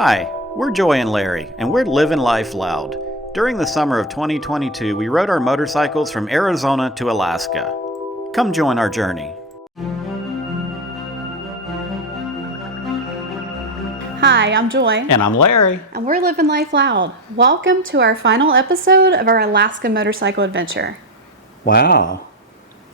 Hi, we're Joy and Larry, and we're living life loud. During the summer of 2022, we rode our motorcycles from Arizona to Alaska. Come join our journey. Hi, I'm Joy. And I'm Larry. And we're living life loud. Welcome to our final episode of our Alaska motorcycle adventure. Wow,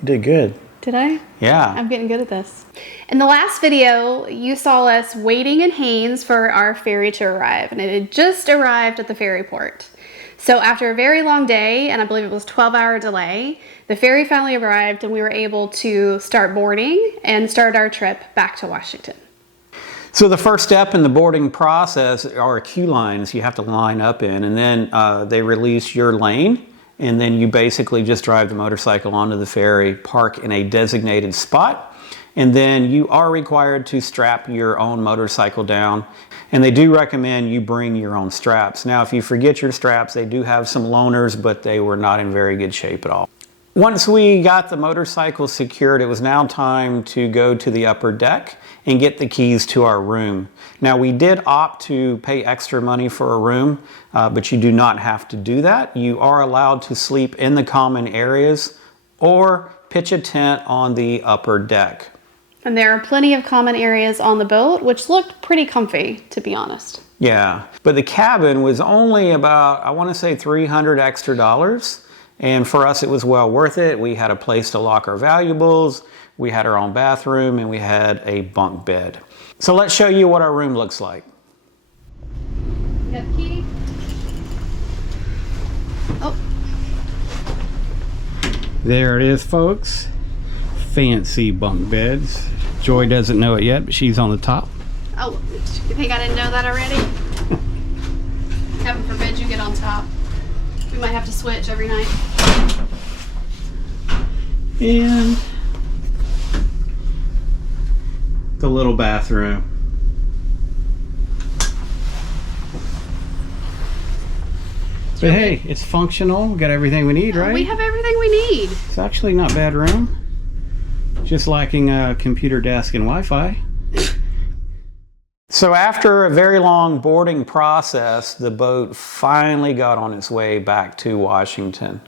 you did good. Did I? Yeah. I'm getting good at this. In the last video, you saw us waiting in Haines for our ferry to arrive, and it had just arrived at the ferry port. So after a very long day, and I believe it was a 12-hour delay, the ferry finally arrived and we were able to start boarding and start our trip back to Washington. So the first step in the boarding process are queue lines you have to line up in, and then they release your lane, and then you basically just drive the motorcycle onto the ferry, park in a designated spot, and then you are required to strap your own motorcycle down. And they do recommend you bring your own straps. Now, if you forget your straps, they do have some loaners, but they were not in very good shape at all. Once we got the motorcycle secured, it was now time to go to the upper deck and get the keys to our room. Now, we did opt to pay extra money for a room, but you do not have to do that. You are allowed to sleep in the common areas or pitch a tent on the upper deck. And there are plenty of common areas on the boat, which looked pretty comfy, to be honest. Yeah, but the cabin was only about, I want to say $300 extra. And for us, it was well worth it. We had a place to lock our valuables, we had our own bathroom, and we had a bunk bed. So let's show you what our room looks like. You got the key? Oh. There it is, folks. Fancy bunk beds. Joy doesn't know it yet, but she's on the top. Oh, you think I didn't know that already? Heaven forbid you get on top. We might have to switch every night. And the little bathroom. But hey, it's functional. We got everything we need, right? We have everything we need. It's actually not a bad room. Just lacking a computer desk and Wi-Fi. So after a very long boarding process, the boat finally got on its way back to Washington.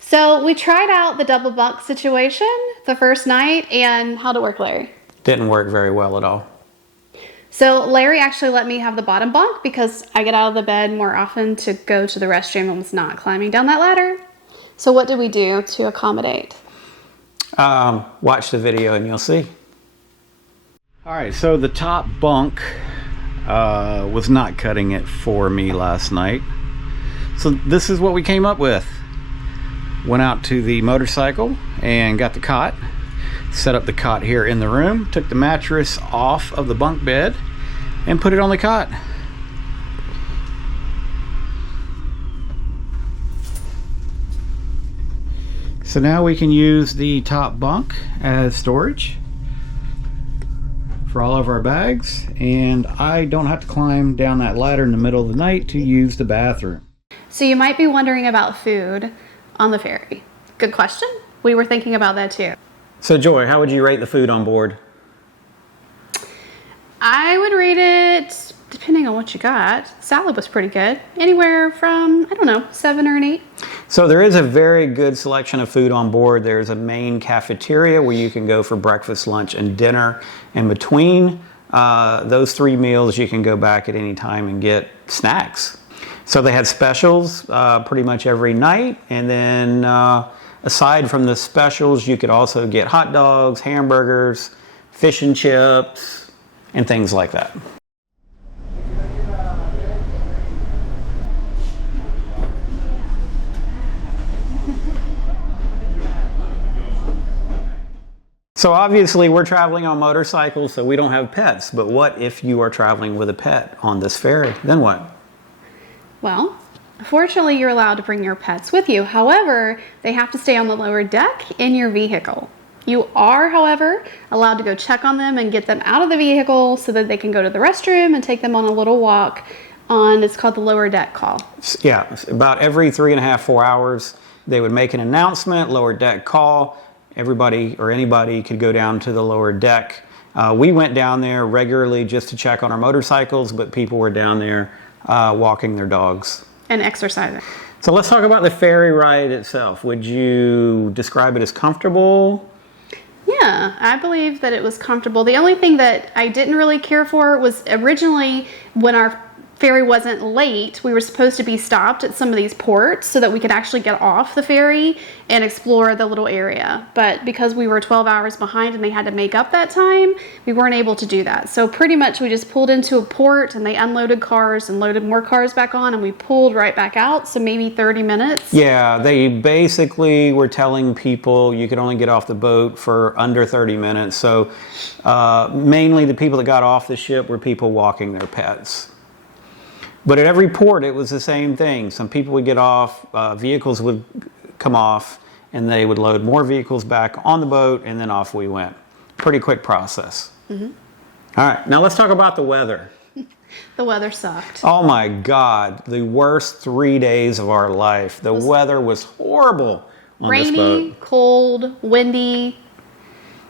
So we tried out the double bunk situation the first night, and how'd it work, Larry? Didn't work very well at all. So Larry actually let me have the bottom bunk because I get out of the bed more often to go to the restroom and was not climbing down that ladder. So what did we do to accommodate? Watch the video and you'll see. All right, so the top bunk was not cutting it for me last night. So this is what we came up with. Went out to the motorcycle and got the cot. Set up the cot here in the room. Took the mattress off of the bunk bed and put it on the cot. So now we can use the top bunk as storage for all of our bags, and I don't have to climb down that ladder in the middle of the night to use the bathroom. So you might be wondering about food on the ferry. Good question. We were thinking about that too. So Joy, how would you rate the food on board? I would rate it, depending on what you got, salad was pretty good. Anywhere from, I don't know, 7 or an 8. So there is a very good selection of food on board. There's a main cafeteria where you can go for breakfast, lunch, and dinner. And between those 3 meals, you can go back at any time and get snacks. So they had specials pretty much every night. And then aside from the specials, you could also get hot dogs, hamburgers, fish and chips, and things like that. So obviously we're traveling on motorcycles, so we don't have pets. But what if you are traveling with a pet on this ferry? Then what? Well, fortunately you're allowed to bring your pets with you. However, they have to stay on the lower deck in your vehicle. You are, however, allowed to go check on them and get them out of the vehicle so that they can go to the restroom and take them on a little walk on, it's called the lower deck call. Yeah, about every 3.5, 4 hours, they would make an announcement, lower deck call. Everybody or anybody could go down to the lower deck We went down there regularly just to check on our motorcycles, but people were down there walking their dogs. And exercising. So let's talk about the ferry ride itself. Would you describe it as comfortable? Yeah, I believe that it was comfortable. The only thing that I didn't really care for was originally when our ferry wasn't late, we were supposed to be stopped at some of these ports so that we could actually get off the ferry and explore the little area. But because we were 12 hours behind and they had to make up that time, we weren't able to do that. So pretty much we just pulled into a port and they unloaded cars and loaded more cars back on and we pulled right back out. So maybe 30 minutes. Yeah, they basically were telling people you could only get off the boat for under 30 minutes. So mainly the people that got off the ship were people walking their pets. But at every port, it was the same thing. Some people would get off, vehicles would come off, and they would load more vehicles back on the boat, and then off we went. Pretty quick process. Mm-hmm. All right, now let's talk about the weather. The weather sucked. Oh my God, the worst 3 days of our life. The weather was horrible on this boat. Rainy, cold, windy.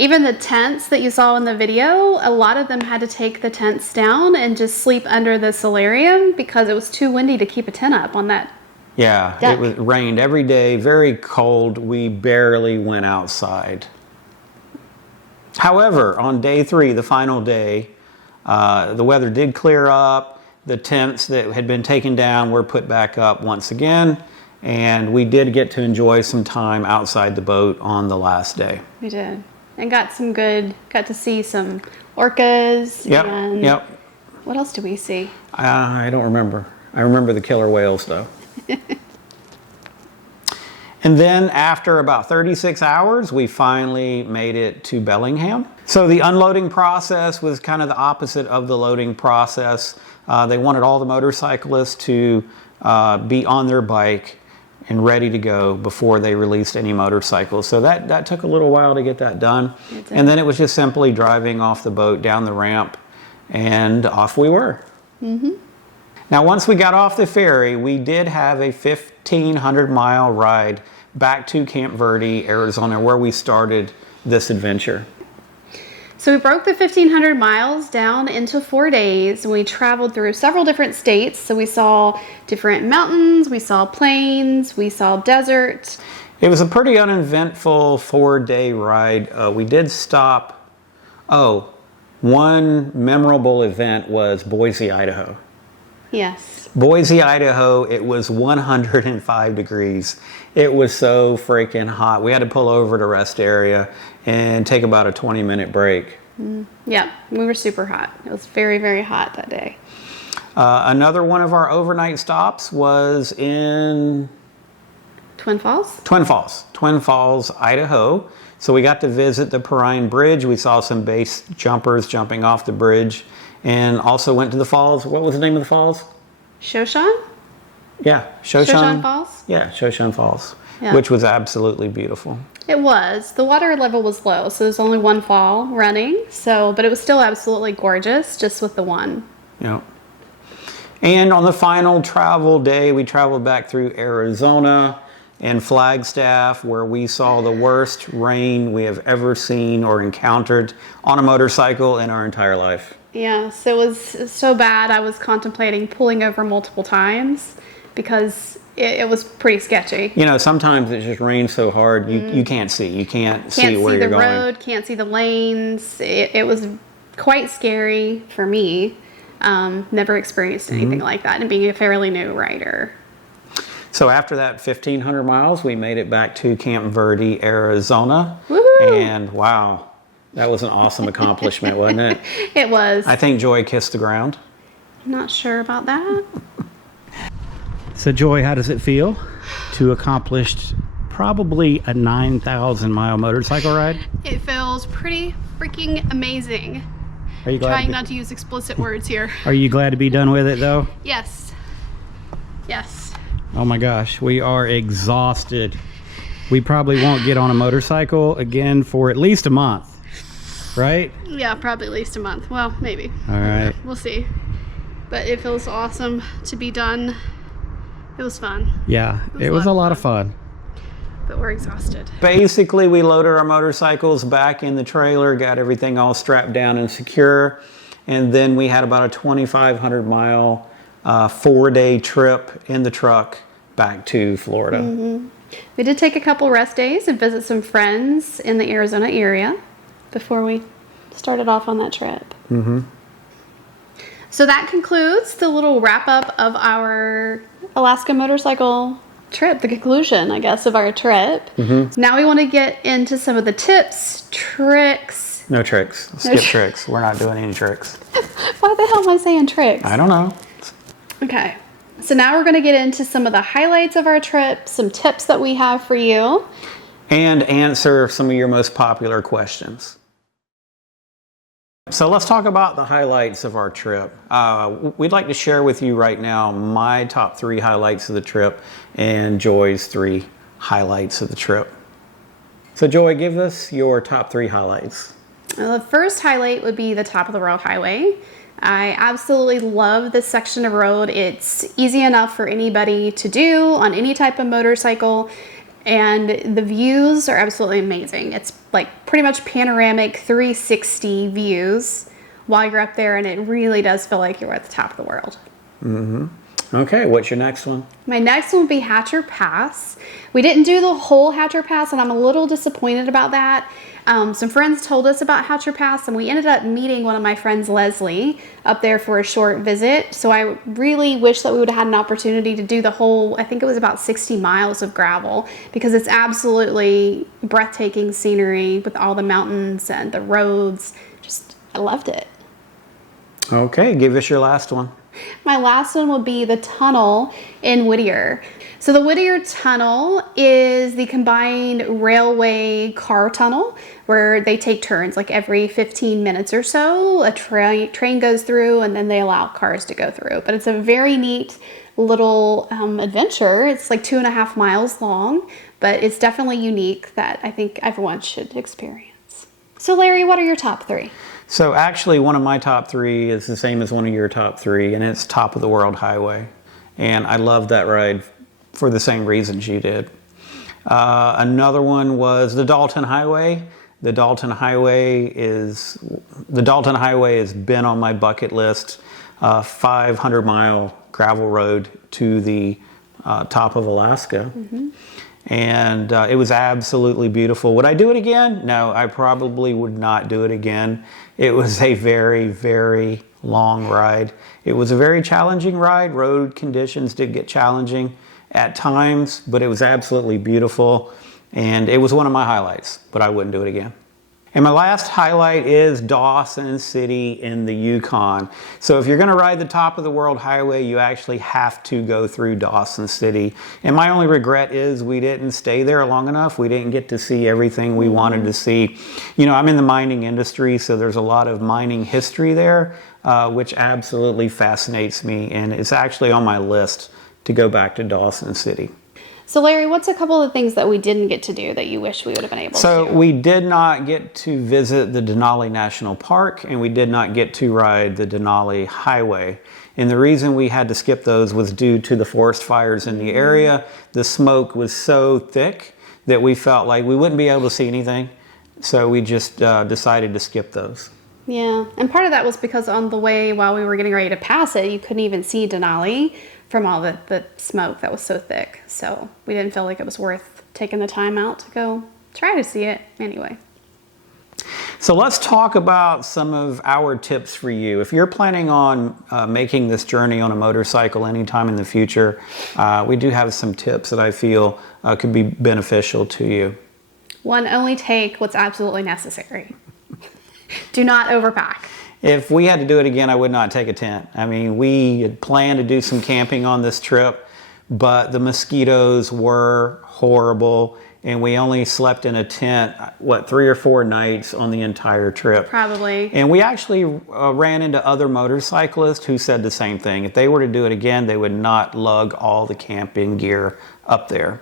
Even the tents that you saw in the video, a lot of them had to take the tents down and just sleep under the solarium because it was too windy to keep a tent up on that deck. It rained every day, very cold. We barely went outside. However, on day 3, the final day, the weather did clear up. The tents that had been taken down were put back up once again. And we did get to enjoy some time outside the boat on the last day. We did. And got to see some orcas. Yep. What else do we see? I don't remember. I remember the killer whales though. And then after about 36 hours, we finally made it to Bellingham. So the unloading process was kind of the opposite of the loading process. They wanted all the motorcyclists to be on their bike and ready to go before they released any motorcycles. So that took a little while to get that done. And then it was just simply driving off the boat down the ramp and off we were. Mm-hmm. Now once we got off the ferry, we did have a 1,500-mile ride back to Camp Verde, Arizona, where we started this adventure. So we broke the 1,500 miles down into 4 days. We traveled through several different states. So we saw different mountains, we saw plains, we saw desert. It was a pretty uneventful 4-day ride. We did stop. One memorable event was Boise, Idaho. Yes. Boise, Idaho, it was 105 degrees. It was so freaking hot. We had to pull over to rest area and take about a 20-minute break. Yeah, we were super hot. It was very, very hot that day. Another one of our overnight stops was in Twin Falls? Twin Falls, Idaho. So we got to visit the Perrine Bridge. We saw some base jumpers jumping off the bridge and also went to the falls. What was the name of the falls? Shoshan? Yeah, Shoshan Falls? Yeah, Shoshan Falls, yeah. Which was absolutely beautiful. It was. The water level was low, so there's only one fall running. But it was still absolutely gorgeous, just with the one. Yeah. And on the final travel day, we traveled back through Arizona and Flagstaff, where we saw the worst rain we have ever seen or encountered on a motorcycle in our entire life. Yeah, so it was so bad I was contemplating pulling over multiple times because it was pretty sketchy. You know, sometimes it just rains so hard you can't see. You can't see where you're going. Can't see the road, can't see the lanes. It was quite scary for me. Never experienced anything like that, and being a fairly new rider. So after that 1,500 miles, we made it back to Camp Verde, Arizona. Woohoo! And wow, that was an awesome accomplishment, wasn't it? It was. I think Joy kissed the ground. I'm not sure about that. So Joy, how does it feel to accomplish probably a 9,000-mile motorcycle ride? It feels pretty freaking amazing. Are you glad Trying not to use explicit words here. Are you glad to be done with it though? Yes. Yes. Oh my gosh, we are exhausted. We probably won't get on a motorcycle again for at least a month, right? Yeah, probably at least a month. Well, maybe. All right. We'll see. But it feels awesome to be done. It was fun. Yeah, it was a lot of fun. but we're exhausted. Basically, we loaded our motorcycles back in the trailer, got everything all strapped down and secure, and then we had about a 2,500 mile 4-day trip in the truck back to Florida. We did take a couple rest days and visit some friends in the Arizona area before we started off on that trip. So that concludes the little wrap up of our Alaska motorcycle trip, the conclusion, I guess, of our trip. Now we want to get into some of the tips, tricks. No tricks. Skip tricks. We're not doing any tricks. Why the hell am I saying tricks? I don't know. Okay. So now we're going to get into some of the highlights of our trip, some tips that we have for you. And answer some of your most popular questions. So let's talk about the highlights of our trip. We'd like to share with you right now my top 3 highlights of the trip and Joy's 3 highlights of the trip. So Joy, give us your top 3 highlights. The first highlight would be the top of the world highway. I absolutely love this section of road. It's easy enough for anybody to do on any type of motorcycle, and the views are absolutely amazing. It's like pretty much panoramic 360 views while you're up there, and it really does feel like you're at the top of the world. Okay, what's your next one? My next one would be Hatcher Pass. We didn't do the whole Hatcher Pass, and I'm a little disappointed about that. Some friends told us about Hatcher Pass, and we ended up meeting one of my friends, Leslie, up there for a short visit. So I really wish that we would have had an opportunity to do the whole, I think it was about 60 miles of gravel, because it's absolutely breathtaking scenery with all the mountains and the roads. Just, I loved it. Okay, give us your last one. My last one will be the tunnel in Whittier. So the Whittier Tunnel is the combined railway car tunnel where they take turns, like every 15 minutes or so. A train goes through and then they allow cars to go through. But it's a very neat little adventure. It's like 2.5 miles long, but it's definitely unique that I think everyone should experience. So Larry, what are your top 3? So actually one of my top 3 is the same as one of your top 3, and it's Top of the World Highway. And I love that ride for the same reasons you did. Another one was the Dalton Highway. The Dalton Highway has been on my bucket list. 500 mile gravel road to the top of Alaska. And it was absolutely beautiful. Would I do it again? No, I probably would not do it again. It was a very, very long ride. It was a very challenging ride. Road conditions did get challenging at times, but it was absolutely beautiful. And it was one of my highlights, but I wouldn't do it again. And my last highlight is Dawson City in the Yukon. So if you're going to ride the Top of the World Highway, you actually have to go through Dawson City. And my only regret is we didn't stay there long enough. We didn't get to see everything we wanted to see. You know, I'm in the mining industry, so there's a lot of mining history there, which absolutely fascinates me. And it's actually on my list to go back to Dawson City. So Larry, what's a couple of things that we didn't get to do that you wish we would have been able to? So we did not get to visit the Denali National Park, and we did not get to ride the Denali Highway. And the reason we had to skip those was due to the forest fires in the area. The smoke was so thick that we felt like we wouldn't be able to see anything. So we just decided to skip those. Yeah, and part of that was because on the way while we were getting ready to pass it, you couldn't even see Denali from all the smoke that was so thick. So we didn't feel like it was worth taking the time out to go try to see it anyway. So let's talk about some of our tips for you. If you're planning on making this journey on a motorcycle anytime in the future, we do have some tips that I feel could be beneficial to you. One, only take what's absolutely necessary. Do not overpack. If we had to do it again, I would not take a tent. I mean, we had planned to do some camping on this trip, but the mosquitoes were horrible, and we only slept in a tent, 3 or 4 nights on the entire trip. Probably. And we actually ran into other motorcyclists who said the same thing. If they were to do it again, they would not lug all the camping gear up there.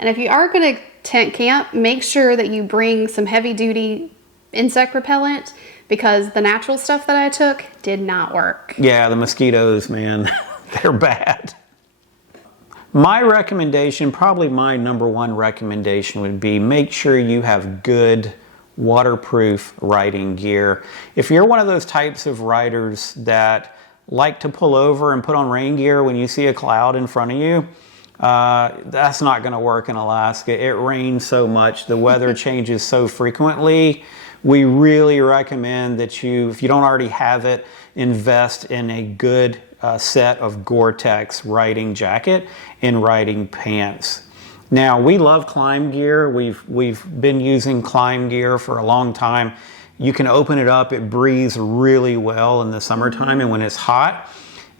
And if you are going to tent camp, make sure that you bring some heavy-duty insect repellent, because the natural stuff that I took did not work. Yeah, the mosquitoes, man, they're bad. My recommendation, probably my #1 recommendation, would be make sure you have good waterproof riding gear. If you're one of those types of riders that like to pull over and put on rain gear when you see a cloud in front of you, that's not going to work in Alaska. It rains so much, the weather changes so frequently. We really recommend that you, if you don't already have it, invest in a good set of Gore-Tex riding jacket and riding pants. Now, we love climb gear. We've been using climb gear for a long time. You can open it up, it breathes really well in the summertime and when it's hot.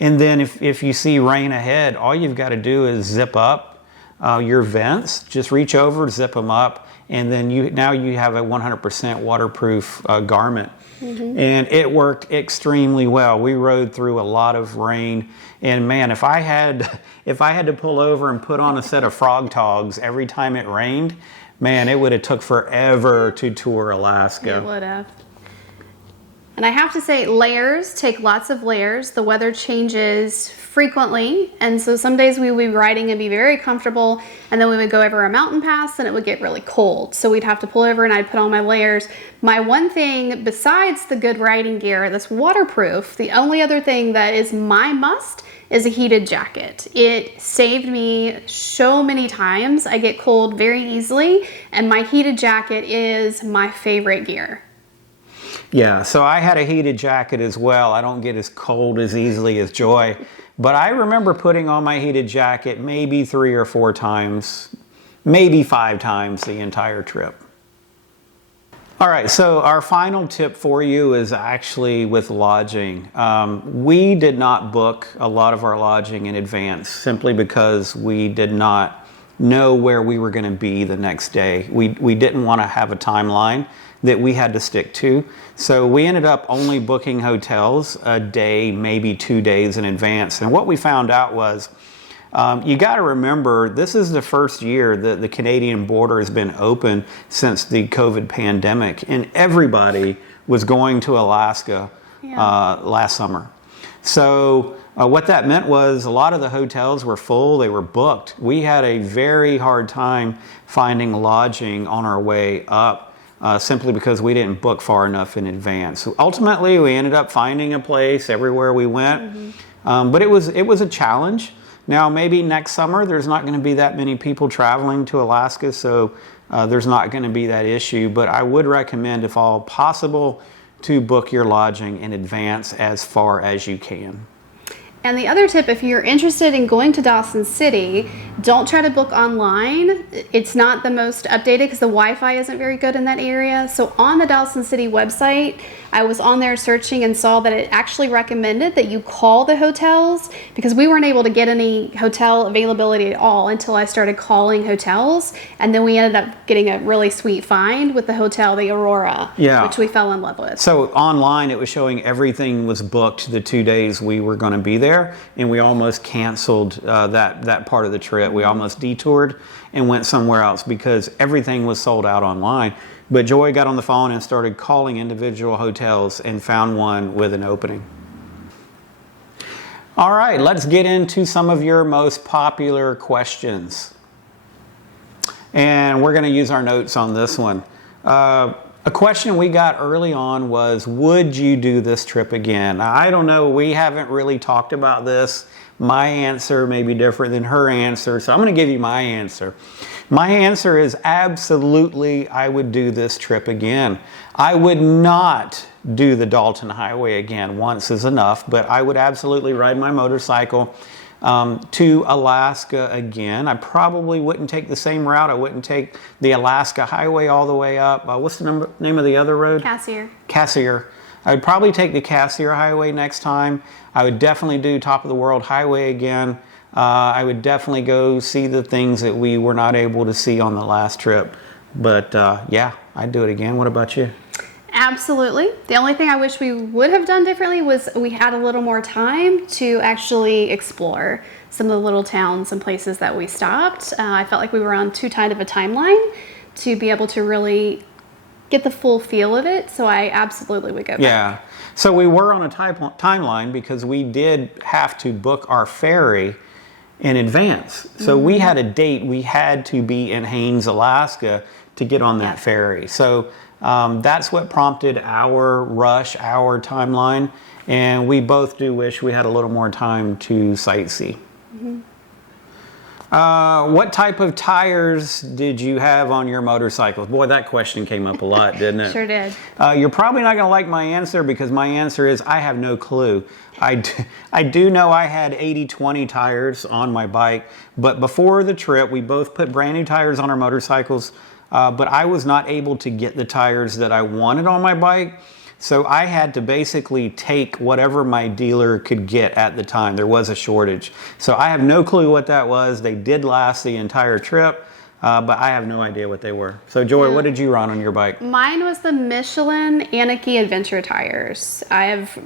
And then if you see rain ahead, all you've got to do is zip up your vents. Just reach over, zip them up, and then now you have a 100% waterproof garment. And it worked extremely well. We rode through a lot of rain, and man, if I had to pull over and put on a set of frog togs every time it rained, man, it would have took forever to tour Alaska. It would have. And I have to say, layers, take lots of layers. The weather changes frequently, and so some days we would be riding and be very comfortable, and then we would go over a mountain pass and it would get really cold. So we'd have to pull over and I'd put on my layers. My one thing, besides the good riding gear that's waterproof, the only other thing that is my must is a heated jacket. It saved me so many times. I get cold very easily, and my heated jacket is my favorite gear. Yeah, so I had a heated jacket as well. I don't get as cold as easily as Joy, but I remember putting on my heated jacket maybe 3 or 4 times, maybe 5 times the entire trip. All right, so our final tip for you is actually with lodging. We did not book a lot of our lodging in advance simply because we did not know where we were going to be the next day. We didn't want to have a timeline that we had to stick to. So we ended up only booking hotels a day, maybe 2 days in advance. And what we found out was, you got to remember, this is the first year that the Canadian border has been open since the COVID pandemic, and everybody was going to Alaska last summer. So what that meant was a lot of the hotels were full, they were booked. We had a very hard time finding lodging on our way up. Simply because we didn't book far enough in advance. So ultimately, we ended up finding a place everywhere we went, but it was a challenge. Now, maybe next summer there's not going to be that many people traveling to Alaska, so there's not going to be that issue. But I would recommend, if all possible, to book your lodging in advance as far as you can. And the other tip, if you're interested in going to Dawson City, don't try to book online. It's not the most updated because the Wi-Fi isn't very good in that area. So on the Dawson City website, I was on there searching and saw that it actually recommended that you call the hotels, because we weren't able to get any hotel availability at all until I started calling hotels. And then we ended up getting a really sweet find with the hotel, the Aurora, which we fell in love with. So online it was showing everything was booked the 2 days we were going to be there, and we almost canceled that part of the trip. We almost detoured and went somewhere else because everything was sold out online. But Joy got on the phone and started calling individual hotels and found one with an opening. All right, let's get into some of your most popular questions. And we're going to use our notes on this one. A question we got early on was, would you do this trip again? Now, I don't know, we haven't really talked about this. My answer may be different than her answer, so I'm going to give you my answer. My answer is absolutely, I would do this trip again. I would not do the Dalton Highway again. Once is enough, but I would absolutely ride my motorcycle to Alaska again. I probably wouldn't take the same route. I wouldn't take the Alaska Highway all the way up. What's the name of the other road? Cassiar. Cassiar. I would probably take the Cassiar Highway next time. I would definitely do Top of the World Highway again. I would definitely go see the things that we were not able to see on the last trip. But yeah, I'd do it again. What about you? Absolutely. The only thing I wish we would have done differently was we had a little more time to actually explore some of the little towns and places that we stopped. I felt like we were on too tight of a timeline to be able to really get the full feel of it. So I absolutely would go back. Yeah. So we were on a timeline because we did have to book our ferry in advance. So we had a date. We had to be in Haines, Alaska to get on that ferry. So that's what prompted our rush, our timeline. And we both do wish we had a little more time to sightsee. What type of tires did you have on your motorcycle? Boy, that question came up a lot, didn't it? Sure did. You're probably not going to like my answer because my answer is I have no clue. I do know I had 80/20 tires on my bike, but before the trip, we both put brand new tires on our motorcycles, but I was not able to get the tires that I wanted on my bike. So I had to basically take whatever my dealer could get at the time. There was a shortage. So I have no clue what that was. They did last the entire trip, but I have no idea what they were. So Joy, what did you run on your bike? Mine was the Michelin Anarchy Adventure tires. I have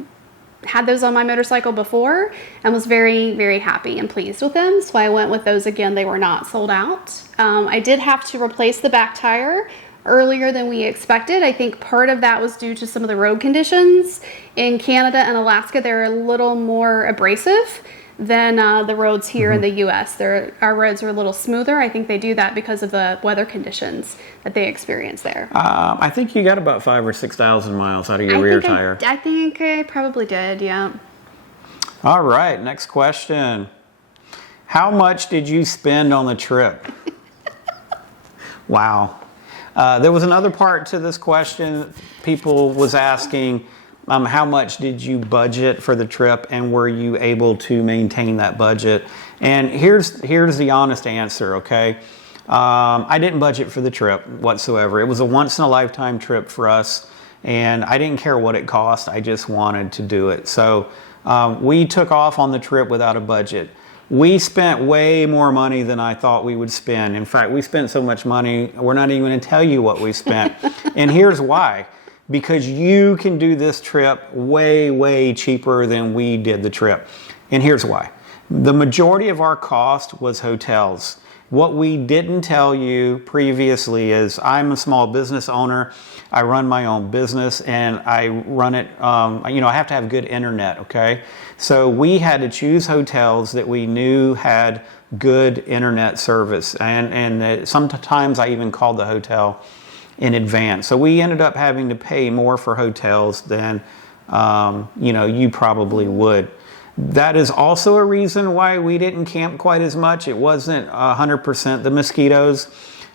had those on my motorcycle before and was very, very happy and pleased with them. So I went with those again. They were not sold out. I did have to replace the back tire earlier than we expected. I think part of that was due to some of the road conditions. In Canada and Alaska, they're a little more abrasive than the roads here in the US. Our roads are a little smoother. I think they do that because of the weather conditions that they experience there. I think you got about 5,000 or 6,000 miles out of your rear tire. I think I probably did, yeah. All right, next question. How much did you spend on the trip? Wow. There was another part to this question. People was asking, how much did you budget for the trip and were you able to maintain that budget? And here's the honest answer, okay? I didn't budget for the trip whatsoever. It was a once in a lifetime trip for us and I didn't care what it cost. I just wanted to do it. So we took off on the trip without a budget. We spent way more money than I thought we would spend. In fact, we spent so much money, we're not even going to tell you what we spent. And here's why. Because you can do this trip way, way cheaper than we did the trip. And here's why. The majority of our cost was hotels. What we didn't tell you previously is I'm a small business owner. I run my own business and I run it, I have to have good internet, okay? So we had to choose hotels that we knew had good internet service. And sometimes I even called the hotel in advance. So we ended up having to pay more for hotels than, you probably would. That is also a reason why we didn't camp quite as much. It wasn't 100% the mosquitoes.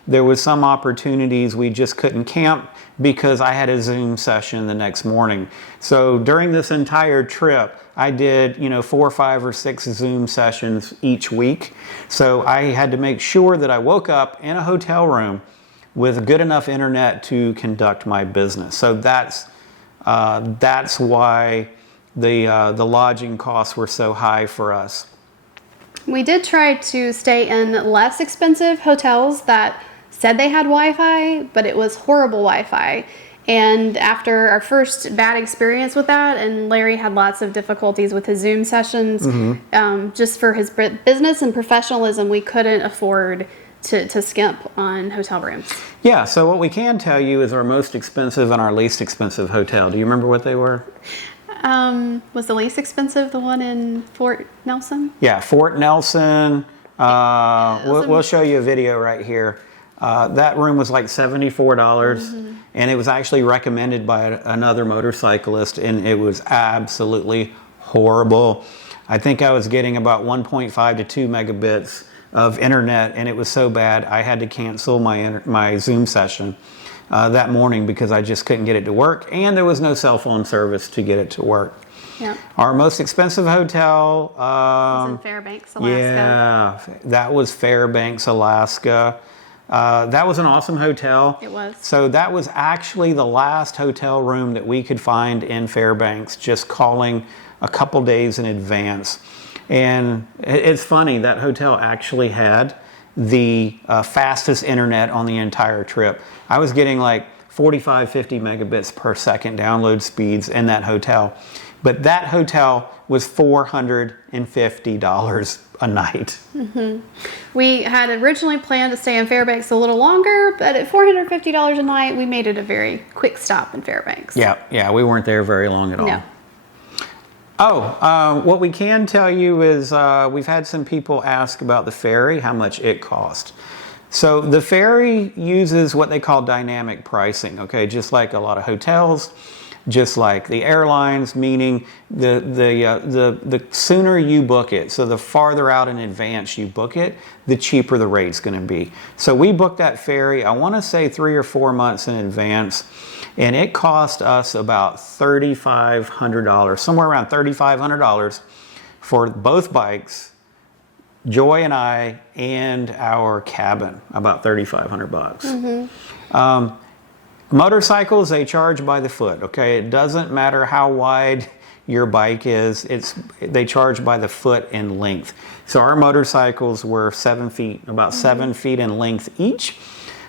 There was some opportunities we just couldn't camp because I had a Zoom session the next morning. So during this entire trip, I did, 4, 5, or 6 Zoom sessions each week. So I had to make sure that I woke up in a hotel room with good enough internet to conduct my business. So that's why the lodging costs were so high for us. We did try to stay in less expensive hotels that said they had Wi-Fi, but it was horrible Wi-Fi. And after our first bad experience with that, and Larry had lots of difficulties with his Zoom sessions, just for his business and professionalism, we couldn't afford to skimp on hotel rooms. Yeah, so what we can tell you is our most expensive and our least expensive hotel. Do you remember what they were? Was the least expensive the one in Fort Nelson? Yeah, Fort Nelson. We'll show you a video right here. That room was like $74, and it was actually recommended by another motorcyclist, and it was absolutely horrible. I think I was getting about 1.5 to 2 megabits of internet, and it was so bad I had to cancel my Zoom session that morning because I just couldn't get it to work, and there was no cell phone service to get it to work. Yeah. Our most expensive hotel was in Fairbanks, Alaska. Yeah, that was Fairbanks, Alaska. That was an awesome hotel. It was. So that was actually the last hotel room that we could find in Fairbanks, just calling a couple days in advance. And it's funny, that hotel actually had the fastest internet on the entire trip. I was getting like 45, 50 megabits per second download speeds in that hotel. But that hotel was $450 a night. We had originally planned to stay in Fairbanks a little longer, but at $450 a night, we made it a very quick stop in Fairbanks. Yeah, we weren't there very long at all. No. What we can tell you is we've had some people ask about the Ferry, how much it cost. So the Ferry uses what they call dynamic pricing, okay, just like a lot of hotels, just like the airlines, meaning the sooner you book it, so the farther out in advance you book it, the cheaper the rate's going to be. So we booked that Ferry, I want to say 3 or 4 months in advance, and it cost us about $3,500, somewhere around $3,500 for both bikes, Joy and I, and our cabin, about $3,500. Motorcycles, they charge by the foot, okay? It doesn't matter how wide your bike is, they charge by the foot in length. So our motorcycles were 7 feet, about 7 feet in length each.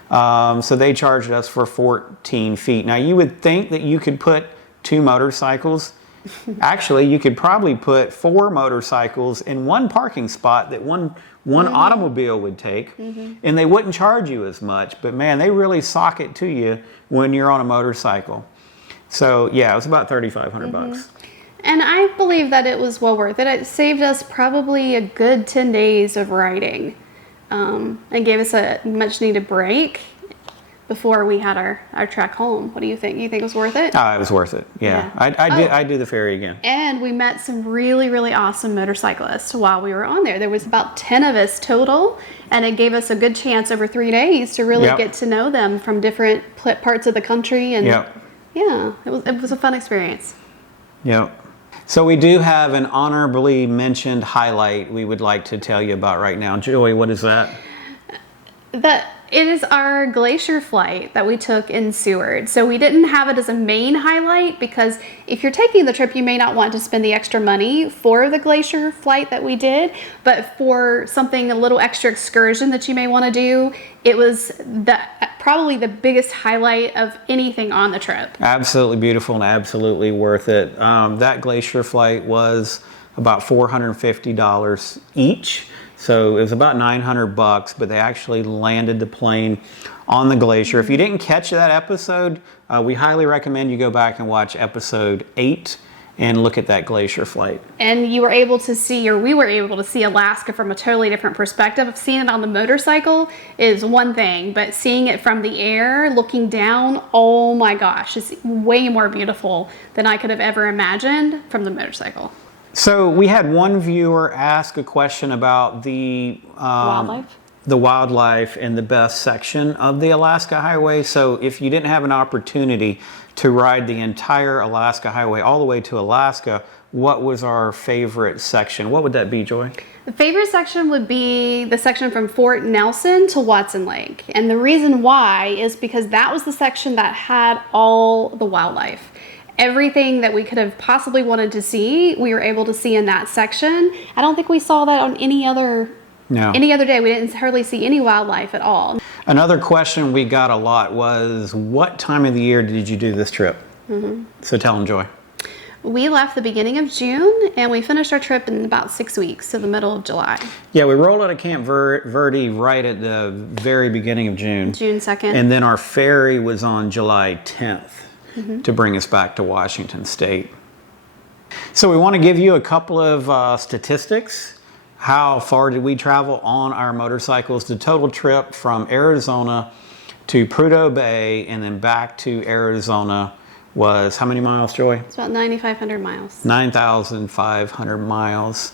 So they charged us for 14 feet. Now you would think that you could put 2 motorcycles. Actually, you could probably put 4 motorcycles in one parking spot that one automobile would take, and they wouldn't charge you as much. But man, they really sock it to you when you're on a motorcycle. So yeah, it was about $3,500 bucks. And I believe that it was well worth it. It saved us probably a good 10 days of riding, and gave us a much needed break before we had our trek home. What do you think? You think it was worth it? It was worth it. Yeah. I'd do the Ferry again. And we met some really, really awesome motorcyclists while we were on there. There was about 10 of us total, and it gave us a good chance over 3 days to really get to know them from different parts of the country. And yeah, it was a fun experience. Yep. So we do have an honorably mentioned highlight we would like to tell you about right now. Joey, what is that? It is our glacier flight that we took in Seward. So we didn't have it as a main highlight because if you're taking the trip, you may not want to spend the extra money for the glacier flight that we did, but for something, a little extra excursion that you may want to do, it was probably the biggest highlight of anything on the trip. Absolutely beautiful and absolutely worth it. That glacier flight was about $450 each. So it was about $900, but they actually landed the plane on the glacier. If you didn't catch that episode, we highly recommend you go back and watch episode 8 and look at that glacier flight. And you were able to see, or we were able to see Alaska from a totally different perspective. Seeing it on the motorcycle is one thing, but seeing it from the air, looking down, oh my gosh, it's way more beautiful than I could have ever imagined from the motorcycle. So we had one viewer ask a question about the wildlife and the best section of the Alaska Highway. So if you didn't have an opportunity to ride the entire Alaska Highway all the way to Alaska, what was our favorite section? What would that be, Joy? The favorite section would be the section from Fort Nelson to Watson Lake. And the reason why is because that was the section that had all the wildlife. Everything that we could have possibly wanted to see, we were able to see in that section. I don't think we saw that on any other day. We didn't hardly see any wildlife at all. Another question we got a lot was, what time of the year did you do this trip? So tell them, Joy. We left the beginning of June, and we finished our trip in about 6 weeks, so the middle of July. Yeah, we rolled out of Camp Verde right at the very beginning of June. June 2nd. And then our ferry was on July 10th. To bring us back to Washington State. So we want to give you a couple of statistics. How far did we travel on our motorcycles? The total trip from Arizona to Prudhoe Bay and then back to Arizona was how many miles, Joy? It's about 9,500 miles. 9,500 miles.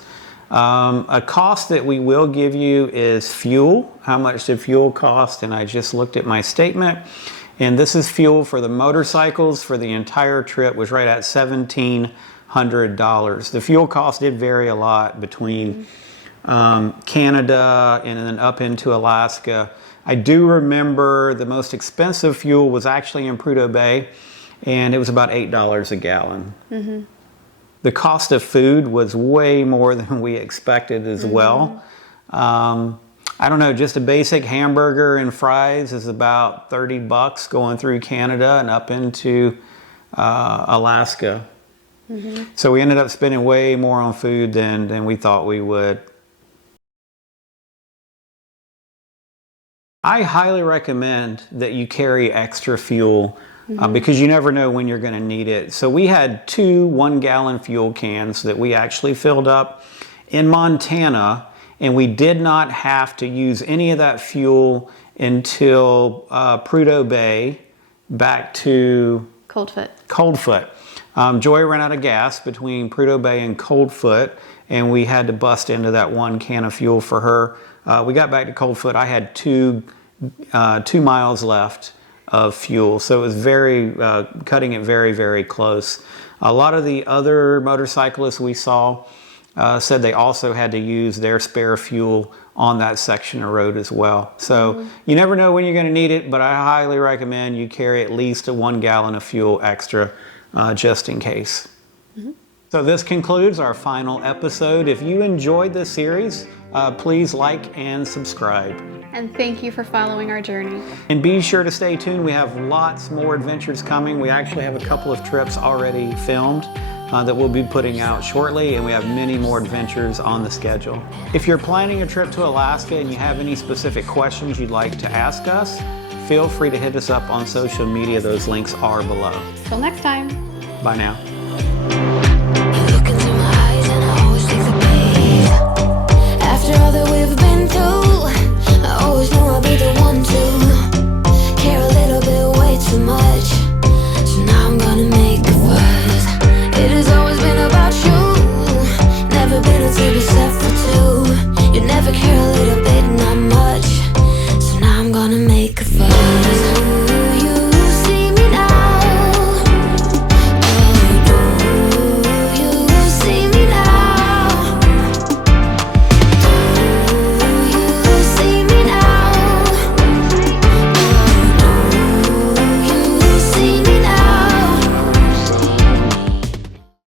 A cost that we will give you is fuel. How much did fuel cost? And I just looked at my statement. And this is fuel for the motorcycles for the entire trip was right at $1,700. The fuel cost did vary a lot between Canada and then up into Alaska. I do remember the most expensive fuel was actually in Prudhoe Bay, and it was about $8 a gallon. The cost of food was way more than we expected as well. I don't know, just a basic hamburger and fries is about $30 going through Canada and up into Alaska. So we ended up spending way more on food than we thought we would. I highly recommend that you carry extra fuel because you never know when you're going to need it. So we had 2 1-gallon fuel cans that we actually filled up in Montana, and we did not have to use any of that fuel until Prudhoe Bay back to Coldfoot. Joy ran out of gas between Prudhoe Bay and Coldfoot, and we had to bust into that 1 can of fuel for her. We got back to Coldfoot. I had 2 miles left of fuel, so it was cutting it very, very close. A lot of the other motorcyclists we saw said they also had to use their spare fuel on that section of road as well. So you never know when you're going to need it, but I highly recommend you carry at least a 1 gallon of fuel extra just in case. So this concludes our final episode. If you enjoyed this series, please like and subscribe. And thank you for following our journey. And be sure to stay tuned. We have lots more adventures coming. We actually have a couple of trips already filmed that we'll be putting out shortly, and we have many more adventures on the schedule. If you're planning a trip to Alaska and you have any specific questions you'd like to ask us, feel free to hit us up on social media. Those links are below. Till next time. Bye now.